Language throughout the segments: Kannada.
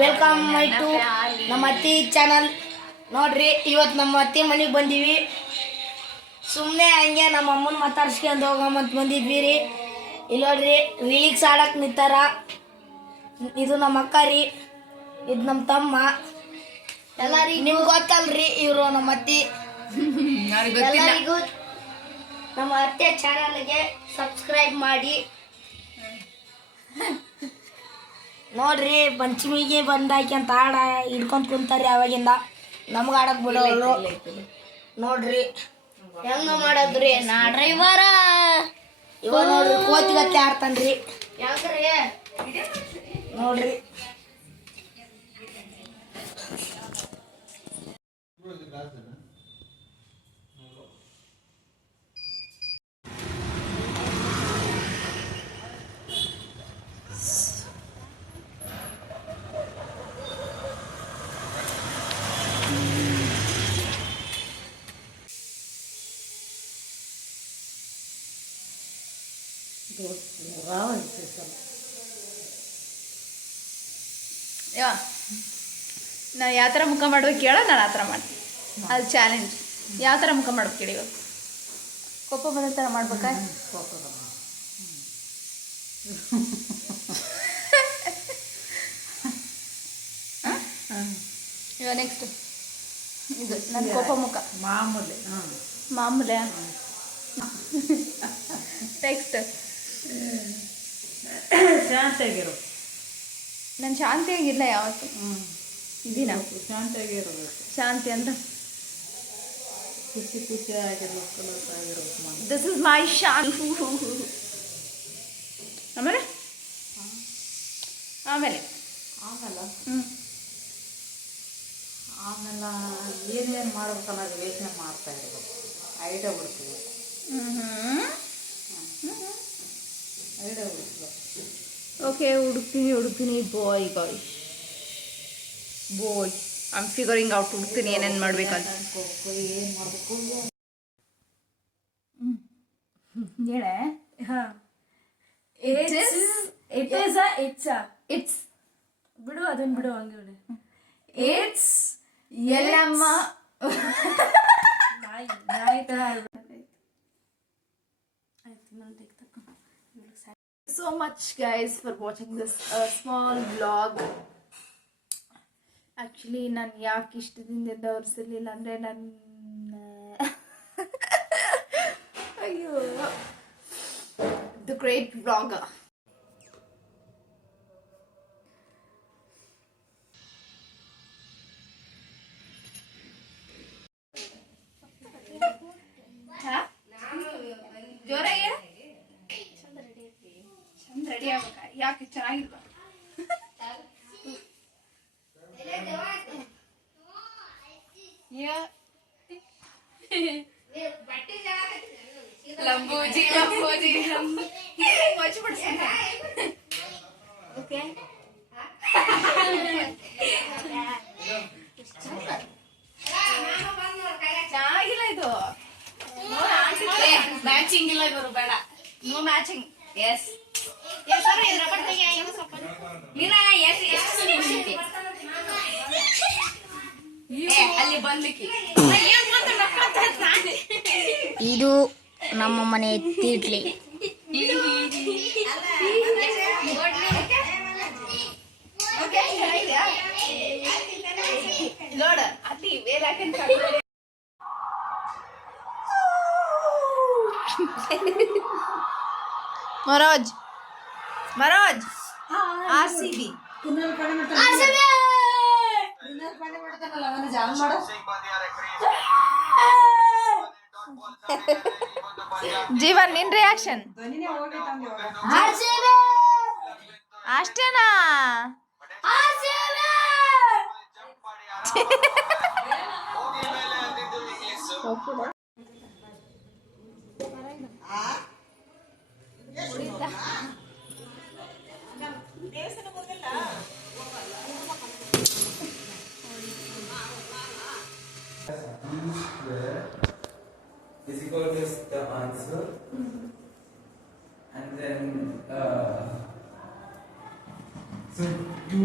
ವೆಲ್ಕಮ್ ಮೈ ಟು ನಮ್ಮ ಅತ್ತಿ ಚಾನಲ್. ನೋಡ್ರಿ, ಇವತ್ತು ನಮ್ಮ ಅತ್ತಿ ಮನೆಗೆ ಬಂದೀವಿ. ಸುಮ್ಮನೆ ಹಂಗೆ ನಮ್ಮ ಅಮ್ಮನ ಮಾತಾಡ್ಸ್ಕೊಂಡು ಹೋಗಮ್ಮಂತ ಬಂದಿದ್ವಿ ರೀ. ಇಲ್ಲಿ ನೋಡ್ರಿ, ರೀಲಿಕ್ಸ್ ಆಡಕ್ಕೆ ನಿಂತಾರ. ಇದು ನಮ್ಮ ಅಕ್ಕ ರೀ, ಇದು ನಮ್ಮ ತಮ್ಮ. ಎಲ್ಲರಿಗೂ ನಿಮ್ಗೆ ಗೊತ್ತಲ್ರಿ, ಇವರು ನಮ್ಮ ಅತ್ತಿ. ಎಲ್ಲರಿಗೂ ನಮ್ಮ ಅತ್ತೆ ಚಾನಲ್ಗೆ ಸಬ್ಸ್ಕ್ರೈಬ್ ಮಾಡಿ. ನೋಡ್ರಿ, ಪಂಚಮಿಗೆ ಬಂದಾಕಿ ಅಂತ ಆಡ ಹಿಡ್ಕೊಂತ ಕುಂತಾರ್ರಿ. ಅವಾಗಿಂದ ನಮ್ಗೆ ಆಡಕ್ ಬಿಡೋರು. ನೋಡ್ರಿ ಹೆಂಗ ಮಾಡದ್ರಿ ನಾ ಡ್ರೈವರ. ಇವಾಗ ನೋಡ್ರಿ, ಕೋತಿಗತ್ತೆ ಆಡ್ತಾನ್ರಿ. ಯಾಕ್ರಿ ನೋಡ್ರಿ, ನಾ ಯಾವ ಥರ ಮುಖ ಮಾಡ್ಬೇಕು ಕೇಳ, ನಾನು ಆ ಥರ ಮಾಡ್ತೀನಿ. ಅದು ಚಾಲೆಂಜ್. ಯಾವ ಥರ ಮುಖ ಮಾಡ್ಬೇಕು ಕೇಳಿ. ಇವಾಗ ಕೋಪ ಬಂದ ಥರ ಮಾಡ್ಬೇಕಾ? ಇವಾಗ ನೆಕ್ಸ್ಟ್ ಇದು ನನ್ನ ಕೋಪ ಮುಖ ಮಾಮೂಲಿ. ನೆಕ್ಸ್ಟ್ ಶಾಂತಿಯಾಗಿರು. ನಾನು ಶಾಂತಿಯಾಗಿಲ್ಲ ಯಾವತ್ತು. ಇದೀನ ಶಾಂತಿಯಾಗಿರ್ಬೇಕು. ಶಾಂತಿ ಅಂದ್ರೆ ಖುಷಿಯಾಗಿರ್ಬೇಕು. ದಿಸ್ ಇಸ್ ಮೈ ಶಾಂತಿ. ಆಮೇಲೆ ಆಮೇಲೆ ಆಮೇಲೆ ಏನೇನು ಮಾಡ್ಬೇಕಲ್ಲ ಯೋಚನೆ ಮಾಡ್ತಾ ಇರ್ಬೇಕು. ಐಡಿಯಾ ಬಿಡ್ತೀವಿ. ಐಡಿಯಾ ಬಿಡ್ತೀವಿ. ಓಕೆ, ಹುಡುಕ್ತೀನಿ bye I am figuring out. ಹುಡುಕ್ತೀನಿ ಏನೇನು ಮಾಡ್ಬೇಕಂತ. ಏನು ಮಾಡಬೇಕು ಹೇಳೆ. ಇಟ್ಸ್ ಬಿಡು ಅದನ್ನ ಬಿಡು, ಹಂಗೆ ಬಿಡು. ಇಟ್ಸ್ ಎಲ್ಲಮ್ಮ ನಾಯಿ ತರ so much guys for watching this small vlog. Actually ನಾನು ಯಾಕೆ ಇಷ್ಟದಿಂದ ತೋರಿಸಲಿಲ್ಲ ಅಂದರೆ ಅಯ್ಯೋ, the great vlogger. ಜೋರಾಗಿ ರೆಡಿ ಆಗ್ಬೇಕ. ಯಾಕೆ ಚೆನ್ನಾಗಿಲ್ವಾ? ಲಂಬೂಜಿ ಚೆನ್ನಾಗಿಲ್ಲ ಇದು. ಮ್ಯಾಚಿಂಗ್ ಇಲ್ಲ ಇವರು, ಬೇಡ. No matching. ಎಸ್ ಅಲ್ಲಿ ಬಂದ್ಲಿಕ್ಕೆ ಇದು ನಮ್ಮ ಮನೆ ತೀಟ್ಲಿ. ನೋಡ ಅತಿ ವೇಲಾಕಂತ ಮರೋಜ್ RCB ಜೀವನ್, ನಿನ್ ರಿಯಾಕ್ಷನ್ ಅಷ್ಟೇನಾ? Is equal to the answer, and then so you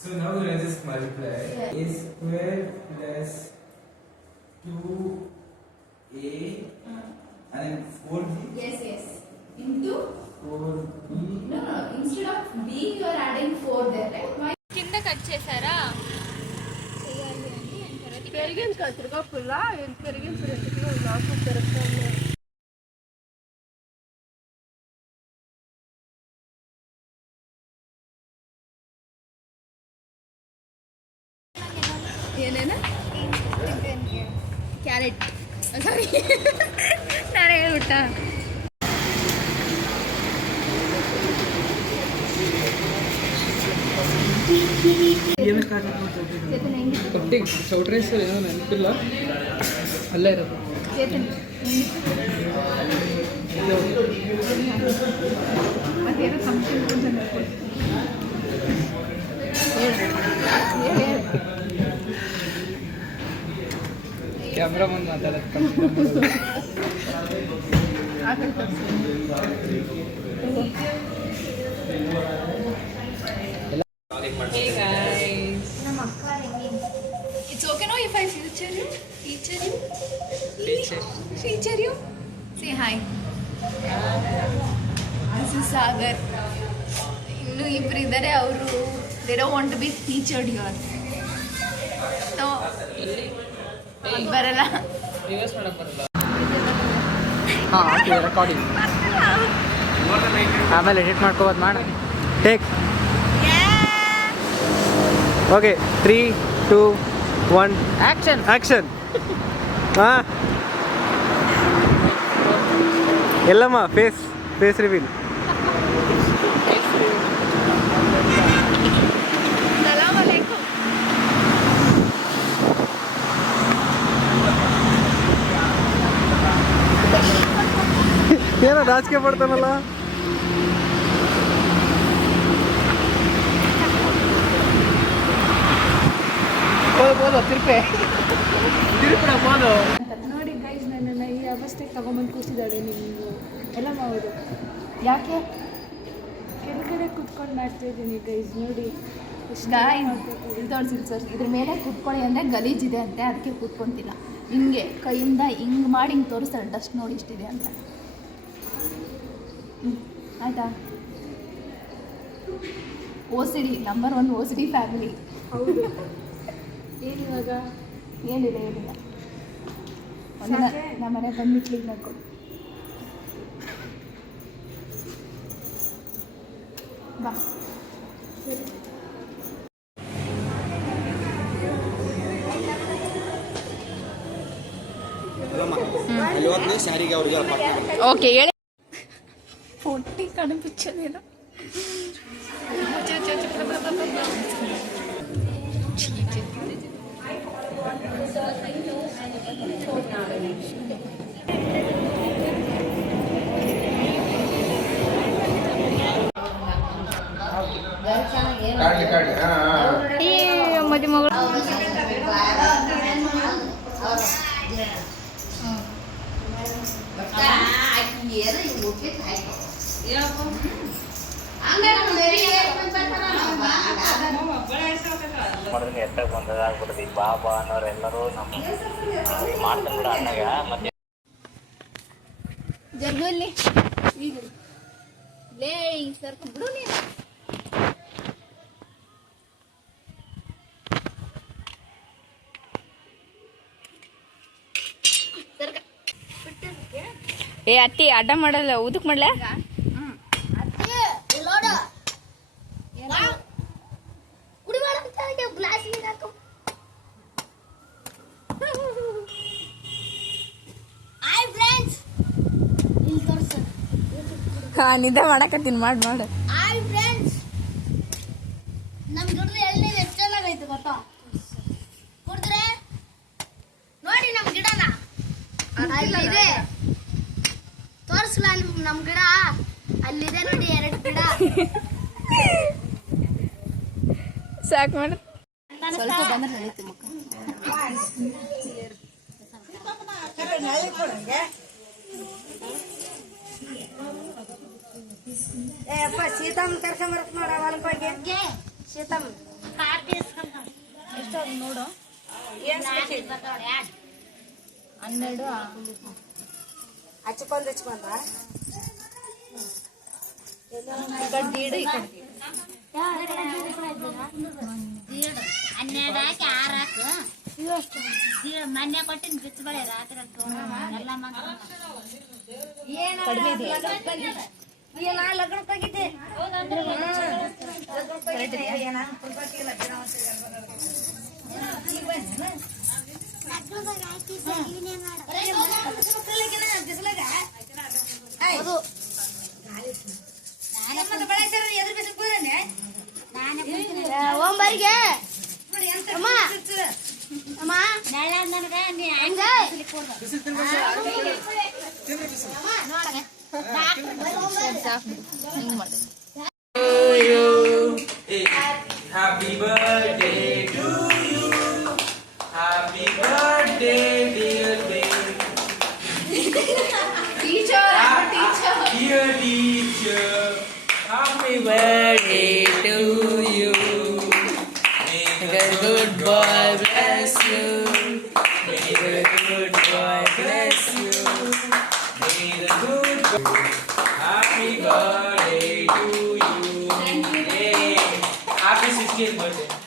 So now let's just multiply. A square plus 2a and then 4b. Yes. Into 4b. no. Instead of b, you are adding 4 there, right? Why? కింద కట్ చేశారా? పెరిగింది కదా తిరగపుల్ల ఎంత పెరిగింది నాకు పెరుగుతుంది ಏನೇನು ಕ್ಯಾರೆಟ್ ಸಾರಿ ನಾನು ಹೇಳ್ಬಿಟ್ಟ ಚೌಟ್ರೈಸ್ ಏನೋ ನೆನಪಿಲ್ಲ ಅಲ್ಲೇ ಇರೋದು ಅದೇನೋ ಫಂಕ್ಷನ್ ಕ್ಯಾಮ್ರಾ ಮುಂದೆ ಮಾತಾಡೋದು It's okay, no, if I feature you? Feature you? Say hi. This is Sagar. ಇನ್ನು ಇಬ್ರು ಇದ್ದಾರೆ ಅವರು they don't want to be featured here. So ಅದು ಬರಲ್ಲ. ರಿವರ್ಸ್ ಮಾಡಕ್ಕೆ ಬರಲ್ಲ. ಹಾಂ ಓಕೆ ರೆಕಾರ್ಡಿಂಗ್ ಆಮೇಲೆ ಎಡಿಟ್ ಮಾಡ್ಕೋಬೋದು ಮಾಡ ಟೇಕ್ ಓಕೆ 3, 2, 1 ಆ್ಯಕ್ಷನ್ ಆಕ್ಷನ್ ಹಾಂ ಎಲ್ಲಮ್ಮ ಫೇಸ್ ರಿವೀಲ್ ಸಲಾಮ್ ಅಲೈಕುಮ್. ಏನೋ ರಾಜಕೀಯ ಪಡ್ತಾನಲ್ಲ ಬೋದು ಬೋದು ನೋಡಿ ಗೈಸ್ ನನ್ನನ್ನು ಈ ಅವಸ್ಥೆಗೆ ತಗೊಂಬಂದು ಕೂತಿದ್ದಾಳೆ ನೀವು ಎಲ್ಲ ಮಾಡೋದು ಯಾಕೆ ಕೆಳಗಡೆ ಕೂತ್ಕೊಂಡು ಮಾಡ್ತಾ ಇದ್ದೀನಿ ಗೈಸ್ ನೋಡಿ ತೋರಿಸಿ ಸರ್ ಇದ್ರ ಮೇಲೆ ಕೂತ್ಕೊಳ್ಳಿ ಅಂದರೆ ಗಲೀಜಿದೆ ಅಂತೆ, ಅದಕ್ಕೆ ಕೂತ್ಕೊಂತಿಲ್ಲ. ಹಿಂಗೆ ಕೈಯಿಂದ ಹಿಂಗೆ ಮಾಡಿ ಹಿಂಗೆ ತೋರಿಸ್ತಾರೆ ಡಸ್ಟ್ ನೋಡಿ ಇಷ್ಟಿದೆ ಅಂತ. ಆಯಿತಾ? OCD number 1 OCD family. ಹೌದು ಏನಿವಾಗ ಏನಿಲ್ಲ ಒಂದಿನ ನಮ್ಮ ಮನೆ ಬಂದು ಕ್ಲೀನ್ ಮಾಡ್ಕೊಡು. ಬಾ ಓಕೆ ಹೇಳಿ. ಪೊಟ್ಟಿ ಕಣಿಪಿಚ್ಚದೇನು ಮದುಮಗಳು ಮಾಡಿದ್ರೆ ಎತ್ತಾಗ ಬಂದದಾಗ್ಬಿಡ್ತದೆ. ಈ ಬಾಬಾ ಅನ್ನೋರೆಲ್ಲರೂ ನಮ್ಮ ಮಾಡ್ತಾರೆ ಕೂಡ ಅಣ್ಣಗ ಮತ್ತೆ ಜಗ್ಗಲ್ಲಿ ಲೇ ಸರ್ಕ ಬಿಡು ನೀನು. ಏ ಅತ್ತಿ ಅಡ್ಡ ಮಾಡಲ್ಲ, ಉದಕ್ ಮಾಡ್ಲ ಹಾ ನಿದ್ದೆ ಮಾಡಕತ್ತೀನಿ ಮಾಡು ಮಾಡು. ನಮ್ ಗಿಡದ ಎಳ್ನೀರು ಎಷ್ಟು ಚೆನ್ನಾಗೈತೆ ಗೊತ್ತಾ? ಕುಡಿದ್ರೆ ನೋಡಿ ನಮ್ ಗಿಡನ ಅಲ್ಲಿದೆ, ತೋರಿಸ್ಲ ಅಲ್ಲಿ ನಮ್ ಗಿಡ ಅಲ್ಲಿದೆ ನೋಡಿ 2 ಗಿಡ. ಸಾಕು ಮಾಡು. ಸ್ವಲ್ಪ ಬಂದ್ರೆ ನಡೀತು ಮಕ್ಕ. ಸೀತಮ್ಮ ಕರ್ಕೊಂಬರಕ್ ನೋಡ ಹೊಲಕ್ಕೆ ಶೀತಲ್ ಎಷ್ಟು ನೋಡು ಏನು 12 ಹಚ್ಕೊಂಡ್ ಈ ಕಡೆ ದೀಡು ಈ ಕಡೆ ಮನೆ ಕೊಟ್ಟಿನ ಬಿಚ್ಚಬಳೆ ರಾತ್ರಿ ಎಲ್ಲ ಕಡಿಮೆ ಇದೆ ನಾ ಲಗ್ನಕ್ಕೆ ಹೋಗಿದ್ದೆ ಓಂಬರಿಗೆ ಅಮ್ಮ ಅಮ್ಮ ನನಗೆ ನೀ ಹಂಗ ಹಿಂಗೆ ಮಾಡಿ Happy birthday to you. Happy birthday, dear baby. Teacher Dear teacher. Happy birthday to you. May the good boy bless you. May the good boy bless you. May the good boy. Happy birthday to you. Happy 16th birthday.